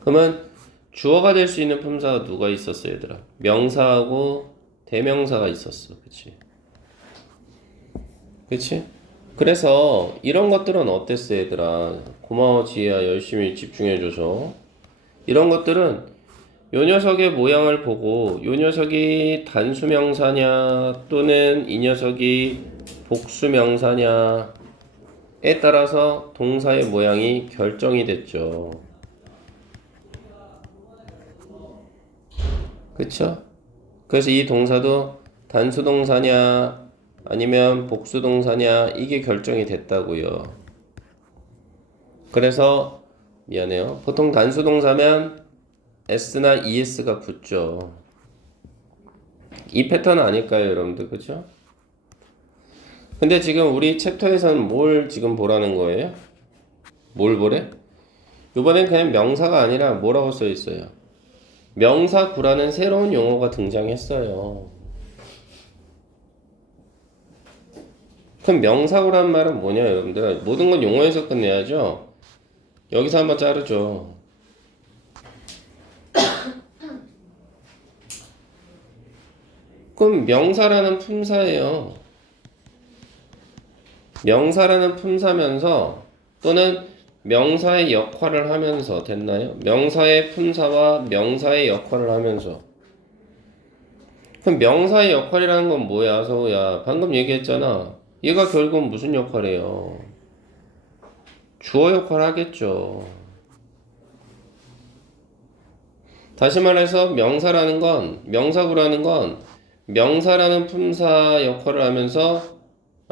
그러면 주어가 될 수 있는 품사가 누가 있었어, 얘들아? 명사하고 대명사가 있었어. 그치? 그치? 그래서 이런 것들은 어땠어, 얘들아? 고마워, 지혜야. 열심히 집중해줘서. 이런 것들은 요 녀석의 모양을 보고 요 녀석이 단수명사냐 또는 이 녀석이 복수명사냐에 따라서 동사의 모양이 결정이 됐죠. 그쵸? 그래서 이 동사도 단수동사냐 아니면 복수동사냐 이게 결정이 됐다고요. 그래서 미안해요. 보통 단수동사면 s나 es가 붙죠. 이 패턴은 아닐까요, 여러분들? 그죠? 근데 지금 우리 챕터에서는 뭘 지금 보라는 거예요? 뭘 보래? 이번엔 그냥 명사가 아니라 뭐라고 써 있어요? 명사구라는 새로운 용어가 등장했어요. 그럼 명사구란 말은 뭐냐, 여러분들? 모든 건 용어에서 끝내야죠. 여기서 한번 자르죠. 그럼 명사라는 품사예요. 명사라는 품사면서 또는 명사의 역할을 하면서 됐나요? 명사의 품사와 명사의 역할을 하면서. 그럼 명사의 역할이라는 건 뭐야, 서우야? 방금 얘기했잖아. 얘가 결국은 무슨 역할이에요? 주어 역할 하겠죠. 다시 말해서 명사라는 건, 명사구라는 건 명사라는 품사 역할을 하면서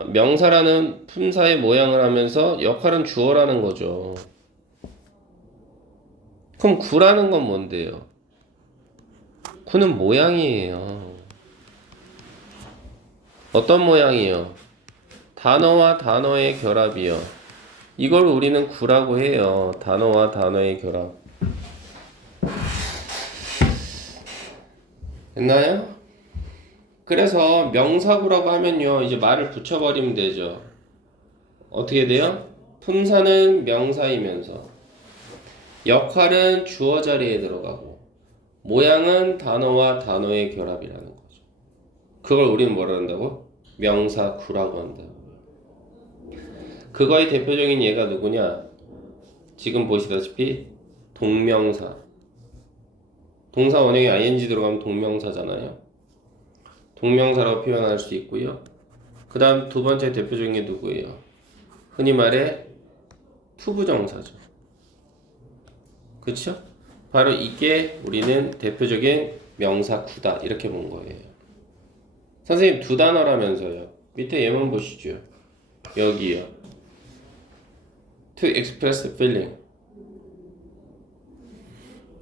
명사라는 품사의 모양을 하면서 역할은 주어라는 거죠. 그럼 구라는 건 뭔데요? 구는 모양이에요. 어떤 모양이요? 단어와 단어의 결합이요. 이걸 우리는 구라고 해요. 단어와 단어의 결합. 됐나요? 그래서 명사구라고 하면요, 이제 말을 붙여버리면 되죠. 어떻게 돼요? 품사는 명사이면서 역할은 주어 자리에 들어가고 모양은 단어와 단어의 결합이라는 거죠. 그걸 우리는 뭐라 한다고? 명사구라고 한다고요. 그거의 대표적인 예가 누구냐? 지금 보시다시피 동명사. 동사 원형에 ing 들어가면 동명사잖아요. 동명사라고 표현할 수 있고요. 그 다음 두 번째 대표적인 게 누구예요? 흔히 말해 투부정사죠. 그쵸? 바로 이게 우리는 대표적인 명사구다 이렇게 본 거예요. 선생님 두 단어라면서요. 밑에 예문 보시죠. 여기요. To express feeling.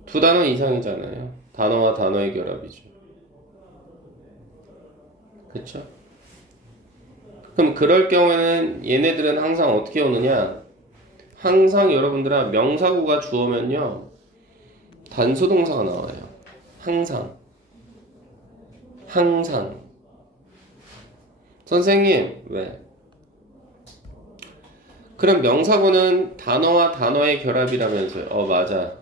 두 단어 이상이잖아요. 단어와 단어의 결합이죠. 그쵸? 그럼 그럴 경우에는 얘네들은 항상 어떻게 오느냐? 항상 여러분들아 명사구가 주어면요 단수동사가 나와요. 항상. 선생님 왜? 그럼 명사구는 단어와 단어의 결합이라면서요. 맞아.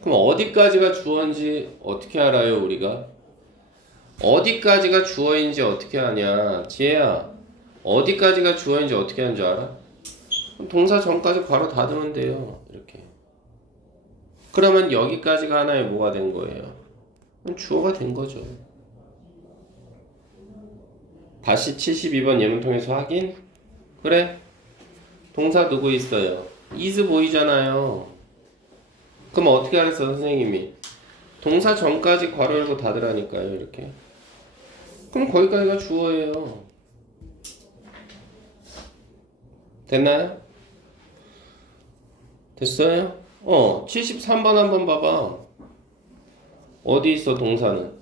그럼 어디까지가 주어인지 어떻게 알아요 우리가? 어디까지가 주어인지 어떻게 아냐? 지혜야, 어디까지가 주어인지 어떻게 하는 줄 알아? 동사 전까지 괄호 닫으면 돼요. 이렇게. 그러면 여기까지가 하나의 뭐가 된 거예요? 주어가 된 거죠. 다시 72번 예문 통해서 확인. 그래. 동사 누구 있어요? is 보이잖아요. 그럼 어떻게 알았어 선생님이? 동사 전까지 괄호 열고 닫으라니까요. 이렇게. 그럼 거기까지가 주어예요. 됐나요? 됐어요? 73번 한번 봐봐. 어디 있어 동사는?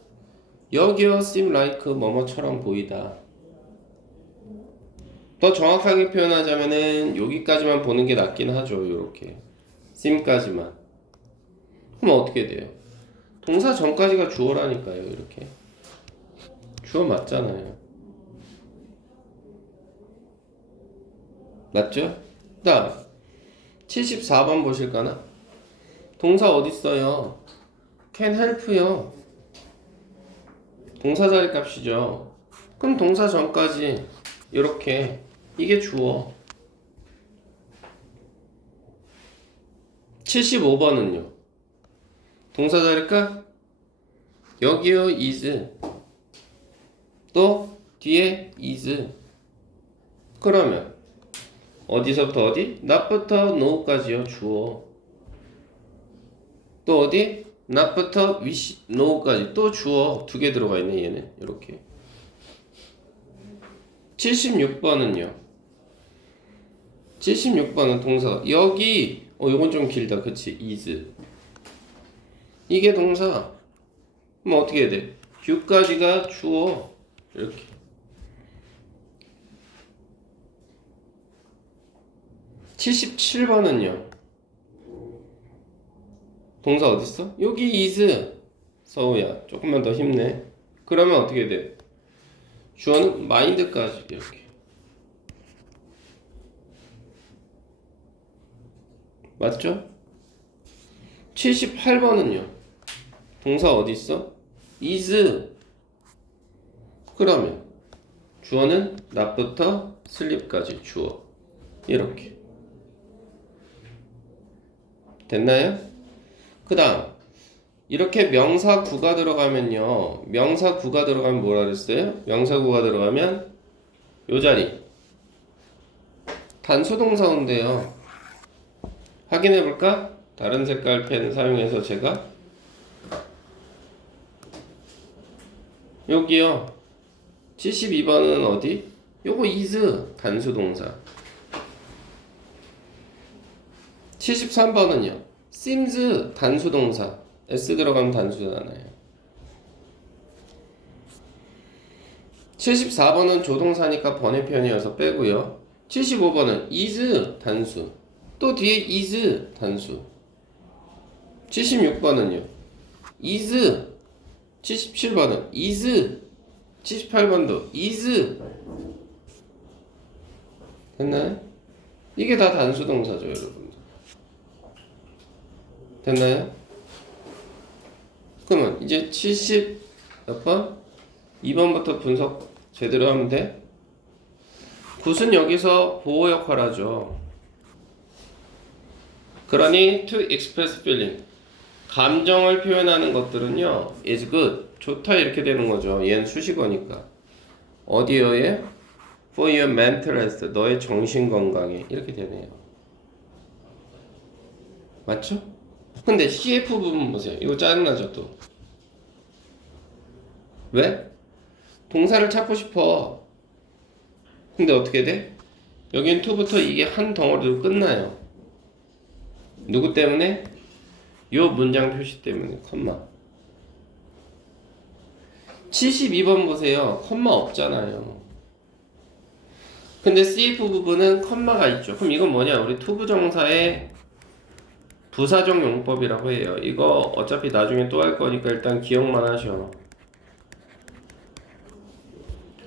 여기요. seem like 뭐뭐처럼 보이다. 더 정확하게 표현하자면은 여기까지만 보는 게 낫긴 하죠. 요렇게 seem까지만. 그럼 어떻게 돼요? 동사 전까지가 주어라니까요. 이렇게 주어 맞잖아요. 맞죠? 다음 74번 보실까나? 동사 어딨어요? can help요. 동사 자리 값이죠. 그럼 동사 전까지 이렇게 이게 주어. 75번은요. 동사 자리 값 여기요 is 또 뒤에 is. 그러면 어디서부터 어디? not부터 no까지요. 주어. 또 어디? not부터 wish, no까지 또 주어. 두 개 들어가 있네 얘는. 이렇게 76번은요. 76번은 동사. 여기 요건 좀 길다. 그치? is. 이게 동사. 그럼 어떻게 해야 돼? 뷰까지가 주어. 이렇게. (77번은요) 동사 어딨어? 여기 is. 서우야 조금만 더 힘내. 그러면 어떻게 돼? 주어는 mind까지 이렇게. 맞죠? 78번은요 동사 어딨어? is. 그러면 주어는 not부터 sleep까지 주어. 이렇게 됐나요? 그 다음 이렇게 명사구가 들어가면요. 명사구가 들어가면 뭐라 그랬어요? 명사구가 들어가면 요 자리 단수동사 온대요. 확인해볼까? 다른 색깔 펜 사용해서 제가 여기요 72번은 어디? 요거 is 단수동사. 73번은요 seems 단수동사. s 들어가면 단수잖아요. 74번은 조동사니까 번외편이어서 빼고요. 75번은 is 단수. 또 뒤에 is 단수. 76번은요 is. 77번은 is. 78번도 is. 됐나요? 이게 다 단수 동사죠, 여러분들. 됐나요? 그러면 이제 70 몇 번? 2번부터 분석 제대로 하면 돼. 굿은 여기서 보호 역할 하죠. 그러니 to express feeling 감정을 표현하는 것들은요 is good 좋다 이렇게 되는 거죠. 얘는 수식어니까. 어디요 얘? for your mental health 너의 정신 건강에 이렇게 되네요. 맞죠? 근데 CF 부분 보세요. 이거 짜증나죠 또. 왜? 동사를 찾고 싶어. 근데 어떻게 돼? 여긴 to부터 이게 한 덩어리로 끝나요. 누구 때문에? 요 문장 표시 때문에 컴마. 72번 보세요. 컴마 없잖아요. 근데 CF 부분은 컴마가 있죠. 그럼 이건 뭐냐? 우리 투부정사의 부사적 용법이라고 해요. 이거 어차피 나중에 또 할 거니까 일단 기억만 하셔.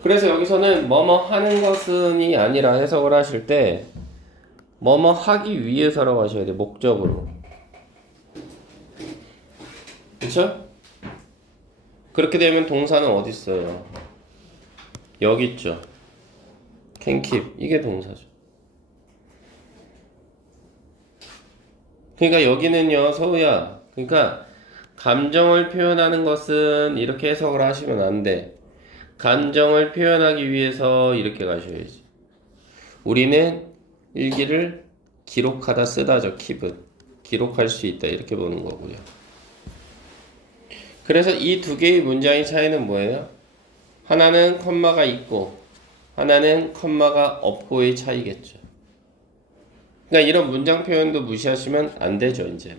그래서 여기서는 뭐뭐 하는 것은이 아니라 해석을 하실 때 뭐뭐 하기 위해서라고 하셔야 돼요. 목적으로. 그쵸? 그렇게 되면 동사는 어디 있어요? 여기 있죠. can keep. 이게 동사죠. 그러니까 여기는요, 서우야. 그러니까 감정을 표현하는 것은 이렇게 해석을 하시면 안 돼. 감정을 표현하기 위해서 이렇게 가셔야지. 우리는 일기를 기록하다 쓰다죠. keep은. 기록할 수 있다. 이렇게 보는 거고요. 그래서 이 두 개의 문장의 차이는 뭐예요? 하나는 컴마가 있고 하나는 컴마가 없고의 차이겠죠. 그러니까 이런 문장 표현도 무시하시면 안 되죠, 이제.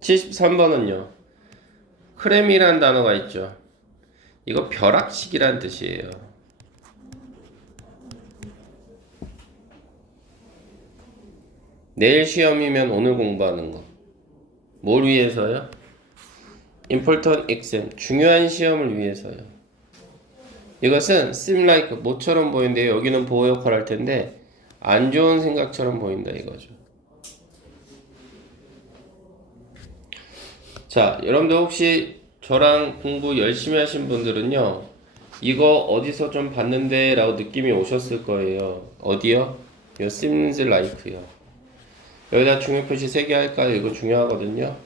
73번은요. 크렘이란 단어가 있죠. 이거 벼락치기란 뜻이에요. 내일 시험이면 오늘 공부하는 거. 뭘 위해서요? important exam. 중요한 시험을 위해서요. 이것은 seem like 모처럼 보이는데 여기는 보호 역할을 할 텐데 안 좋은 생각처럼 보인다 이거죠. 자, 여러분들 혹시 저랑 공부 열심히 하신 분들은요 이거 어디서 좀 봤는데 라고 느낌이 오셨을 거예요. 어디요? 요 seems like요. 여기다 중요 표시 3개 할까요? 이거 중요하거든요.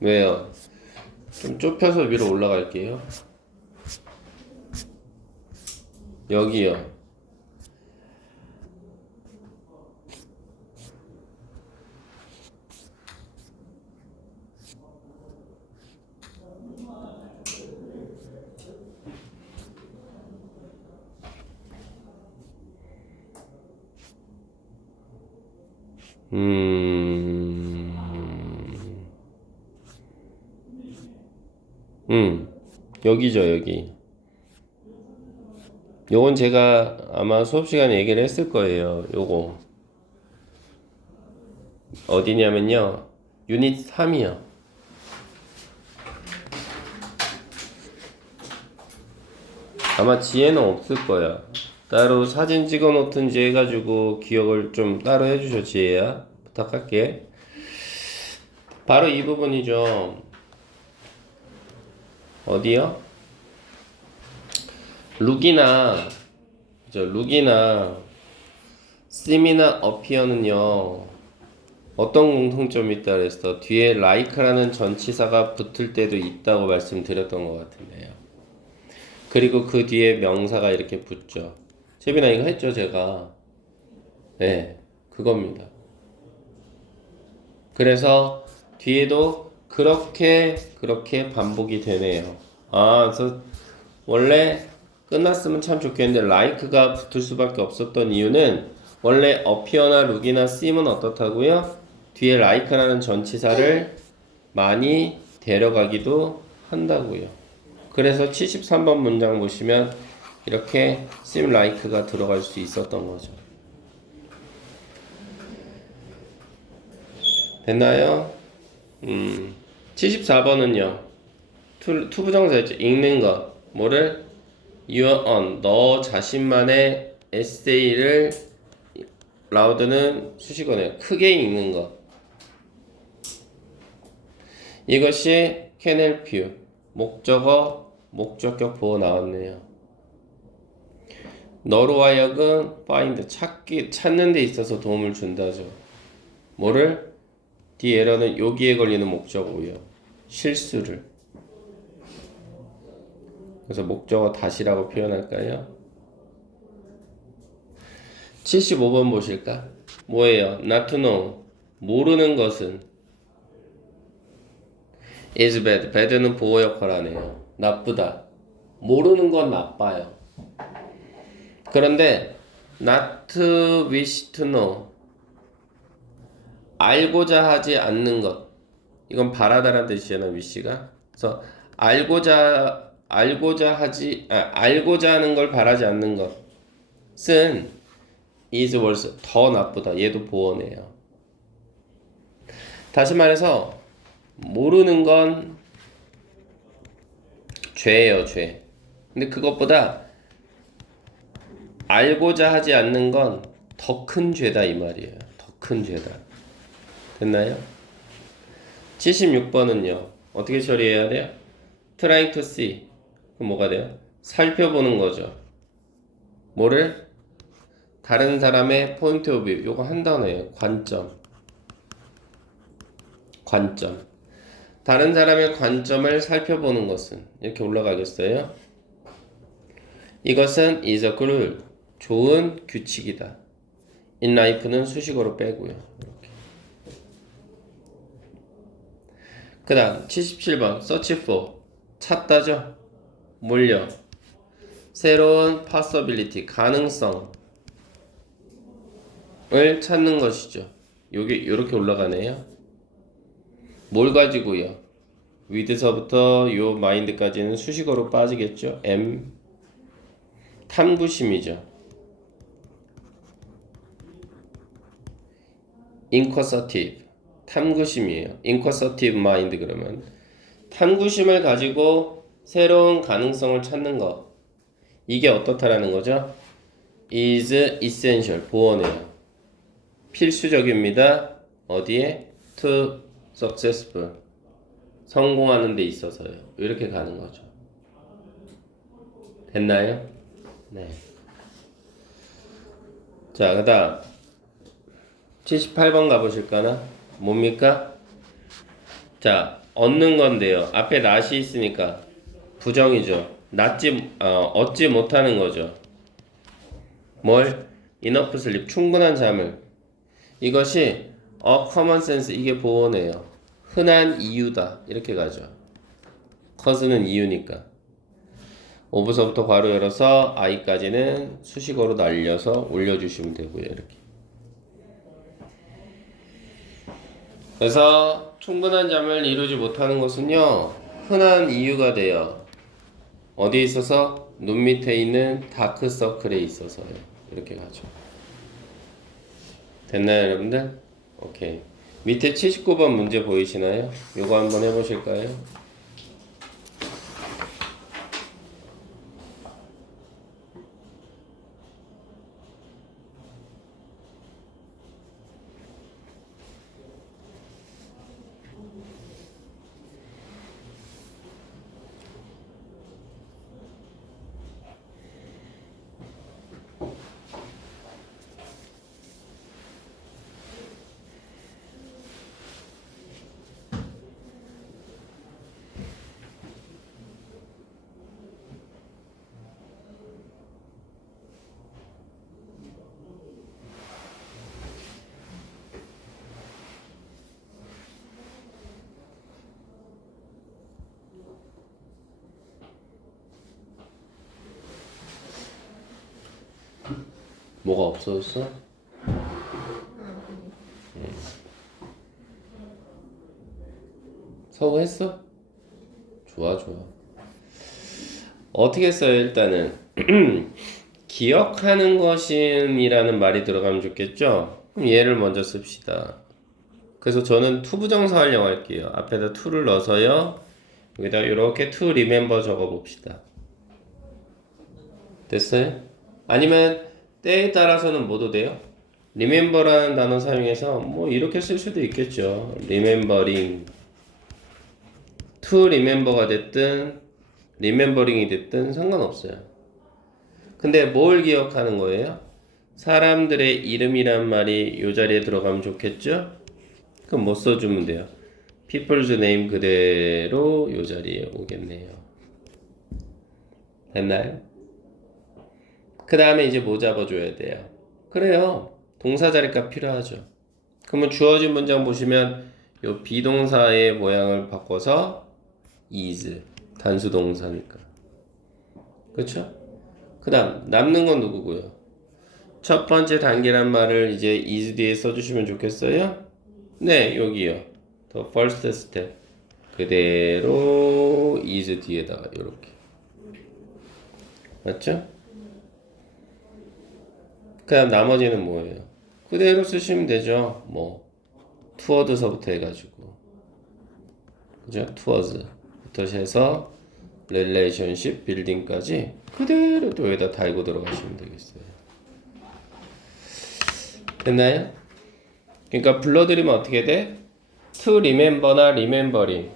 왜요? 좀 좁혀서 위로 올라갈게요. 여기요. 음, 여기죠, 여기. 요건 제가 아마 수업 시간에 얘기를 했을 거예요. 요거. 어디냐면요. 유닛 3이요. 아마 지혜는 없을 거야. 따로 사진 찍어 놓든지 해가지고 기억을 좀 따로 해주셔, 지혜야. 부탁할게. 바로 이 부분이죠. 어디요? 룩이나, 그죠? 룩이나, sim이나 appear는요. 어떤 공통점이 있다 그랬어? 뒤에 like라는 전치사가 붙을 때도 있다고 말씀드렸던 것 같은데요. 그리고 그 뒤에 명사가 이렇게 붙죠. 세빈아 이거 했죠 제가. 네, 그겁니다. 그래서 뒤에도 그렇게 반복이 되네요. 아, 그래서 원래 끝났으면 참 좋겠는데 like가 붙을 수밖에 없었던 이유는 원래 appear나 look이나 seem은 어떻다고요? 뒤에 like라는 전치사를 많이 데려가기도 한다고요. 그래서 73번 문장 보시면 이렇게 seem like가 들어갈 수 있었던 거죠. 됐나요? 74번은요. 투부정사 있죠. 읽는 것. 뭐를? your own. 너 자신만의 에세이를 라우드는 수식어네요. 크게 읽는 것. 이것이 can help you. 목적어, 목적격 보호 나왔네요. 너로 하여금 find. 찾는 데 있어서 도움을 준다죠. 뭐를? the error는 여기에 걸리는 목적어고요. 실수를. 그래서 목적어 다시라고 표현할까요? 75번 보실까? 뭐예요? Not to know. 모르는 것은 is bad. bad는 보호 역할 하네요. 나쁘다. 모르는 건 나빠요. 그런데 not to wish to know. 알고자 하지 않는 것. 이건 바라다라는 뜻이잖아, wish가. 그래서 알고자 하는 걸 바라지 않는 것은 is worse. 더 나쁘다. 얘도 보어네요. 다시 말해서 모르는 건 죄예요, 죄. 근데 그것보다 알고자 하지 않는 건 더 큰 죄다 이 말이에요. 더 큰 죄다. 됐나요? 76번은요. 어떻게 처리해야 돼요? trying to see. 그럼 뭐가 돼요? 살펴보는 거죠. 뭐를? 다른 사람의 point of view. 요거 한 단어예요. 관점. 관점. 다른 사람의 관점을 살펴보는 것은 이렇게 올라가겠어요? 이것은 is a good. 좋은 규칙이다. in life는 수식어로 빼고요. 이렇게. 그 다음 77번 search for. 찾다죠? 뭘요? 새로운 possibility. 가능성을 찾는 것이죠. 요게 요렇게 올라가네요. 뭘 가지고요? with서부터 요 mind까지는 수식어로 빠지겠죠. m. 탐구심이죠. inquisitive. 탐구심이에요. inquisitive mind 그러면 탐구심을 가지고 새로운 가능성을 찾는 것. 이게 어떻다라는 거죠? is essential. 보어네요. 필수적입니다. 어디에? to successful. 성공하는 데 있어서요. 이렇게 가는 거죠. 됐나요? 네. 자, 그 다음 78번 가보실까나? 뭡니까? 자, 얻는 건데요. 앞에 not이 있으니까 부정이죠. 얻지 못하는 거죠. 뭘? enough sleep. 충분한 잠을. 이것이 a common sense. 이게 보어네요. 흔한 이유다. 이렇게 가죠. cause는 이유니까. of서부터 괄호 열어서 i까지는 수식어로 날려서 올려주시면 되고요. 이렇게. 그래서 충분한 잠을 이루지 못하는 것은요, 흔한 이유가 돼요. 어디에 있어서? 눈 밑에 있는 다크서클에 있어서요. 이렇게 가죠. 됐나요, 여러분들? 오케이. 밑에 79번 문제 보이시나요? 요거 한번 해보실까요? 뭐가 없어졌어? 서우했어? 좋아, 좋아. 어떻게 써요, 일단은? 기억하는 것임이라는 말이 들어가면 좋겠죠? 그럼 얘를 먼저 씁시다. 그래서 저는 to 부정사 활용 할게요. 앞에다 to를 넣어서요. 여기다 이렇게 to remember 적어 봅시다. 됐어요? 아니면 때에 따라서는 뭐도 돼요? remember라는 단어 사용해서 뭐 이렇게 쓸 수도 있겠죠. remembering, to remember가 됐든 remembering이 됐든 상관없어요. 근데 뭘 기억하는 거예요? 사람들의 이름이란 말이 이 자리에 들어가면 좋겠죠? 그럼 뭐 써주면 돼요? people's name 그대로 이 자리에 오겠네요. 됐나요? 그 다음에 이제 뭐 잡아줘야 돼요? 그래요. 동사 자리값 필요하죠. 그러면 주어진 문장 보시면 요 비동사의 모양을 바꿔서 is 단수 동사니까. 그렇죠? 그 다음 남는 건 누구고요? 첫 번째 단계란 말을 이제 is 뒤에 써주시면 좋겠어요? 네, 여기요. The first step 그대로 is 뒤에다가 이렇게. 맞죠? 그 다음 나머지는 뭐예요? 그대로 쓰시면 되죠. 뭐 toward서부터 해가지고 그죠? towards부터 해서 relationship building까지 그대로 또 여기다 달고 들어가시면 되겠어요. 됐나요? 그러니까 불러드리면 어떻게 돼? To remember나 remembering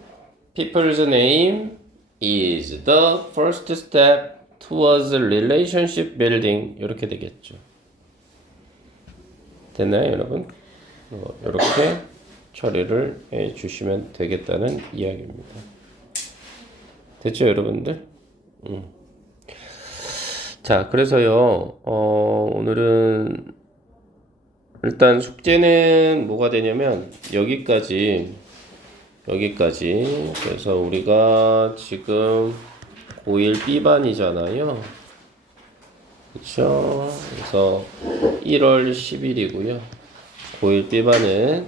people's name is the first step towards relationship building 이렇게 되겠죠. 됐나요, 여러분? 이렇게 처리를 해 주시면 되겠다는 이야기입니다. 됐죠, 여러분들? 자, 그래서요, 오늘은 일단 숙제는 뭐가 되냐면 여기까지. 그래서 우리가 지금 고1 B반이잖아요. 그쵸? 그래서 1월 10일이고요. 고1 B반은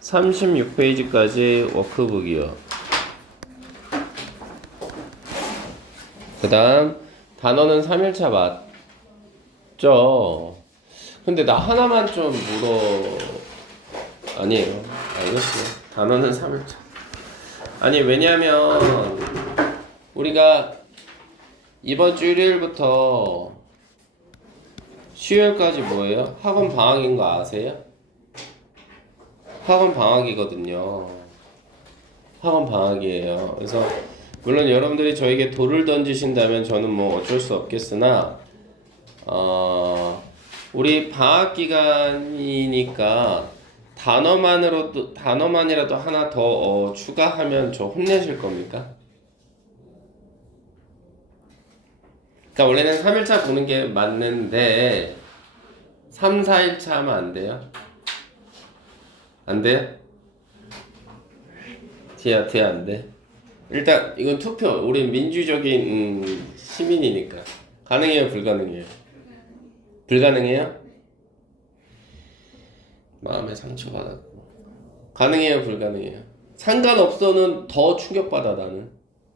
36페이지까지 워크북이요. 그 다음 단어는 3일차 맞죠? 근데 나 하나만 좀 아니에요. 알겠어요. 단어는 3일차. 아니 왜냐면 우리가 이번 주 일요일부터 수요일까지 뭐예요? 학원 방학인 거 아세요? 학원 방학이거든요. 학원 방학이에요. 그래서 물론 여러분들이 저에게 돌을 던지신다면 저는 뭐 어쩔 수 없겠으나 우리 방학 기간이니까 단어만이라도 하나 더 추가하면 저 혼내실 겁니까? 그러니까 원래는 3일차 보는 게 맞는데 3, 4일차 하면 안 돼요? 안 돼요? 뒤에 안 돼. 일단 이건 투표. 우리 민주적인 시민이니까 가능해요, 불가능해요? 불가능해요? 마음에 상처받았고 가능해요, 불가능해요? 상관없어는 더 충격받아 나는.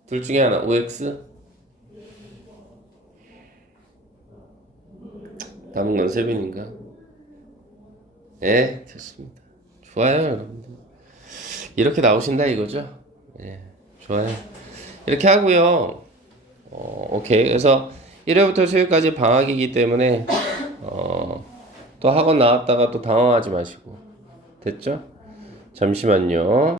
둘 중에 하나. OX. 남은 건 세빈인가? 예, 됐습니다. 좋아요, 여러분들. 이렇게 나오신다 이거죠? 예, 좋아요. 이렇게 하고요. 오케이. 그래서 1회부터 수요일까지 방학이기 때문에 또 학원 나왔다가 또 당황하지 마시고. 됐죠? 잠시만요.